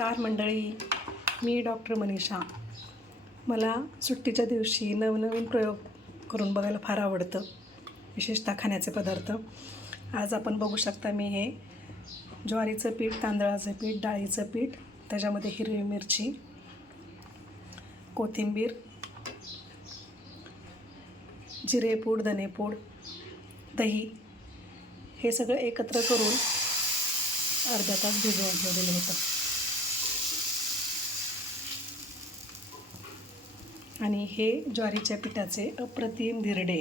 नमस्कार मंडळी, मी डॉक्टर मनीषा. मला सुट्टीच्या दिवशी नवनवीन प्रयोग करून बघायला फार आवडतं, विशेषतः खाण्याचे पदार्थ. आज आपण बघू शकता, मी हे ज्वारीचं पीठ, तांदळाचं पीठ, डाळीचं पीठ, त्याच्यामध्ये हिरवी मिरची, कोथिंबीर, जिरेपूड, धनेपूड, दही हे सगळं एकत्र करून अर्धा तास भिजवून ठेवलेलं होतं. आणि हे ज्वारीच्या पिठाचे अप्रतिम धिरडे,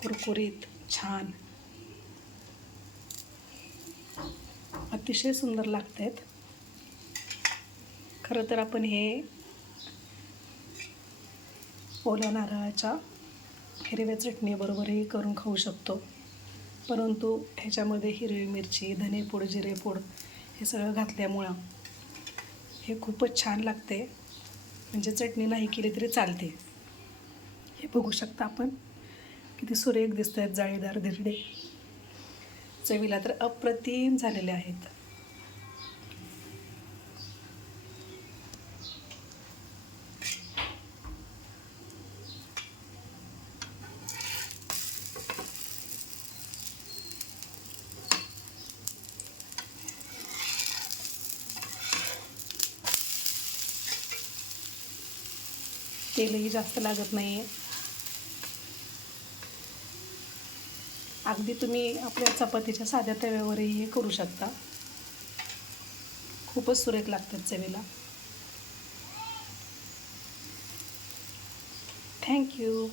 कुरकुरीत, छान, अतिशय सुंदर लागतात. खरं तर आपण हे ओल्या नारळाच्या हिरव्या चटणीबरोबरही करून खाऊ शकतो, परंतु ह्याच्यामध्ये हिरवी मिरची, धनेपूड, जिरेपूड हे सगळं घातल्यामुळं हे खूपच छान लागते. म्हणजे चटणी नाही केली तरी चालते. हे बघू शकता आपण, किती सुरेख दिसत आहेत जाळीदार धिरडे. चवीला तर अप्रतिम झालेले आहेत. तेलही जास्त लागत नाही आहे. अगदी तुम्ही आपल्या चपातीच्या साध्या तव्यावरही हे करू शकता. खूपच सुरेख लागतात चवीला. थँक्यू.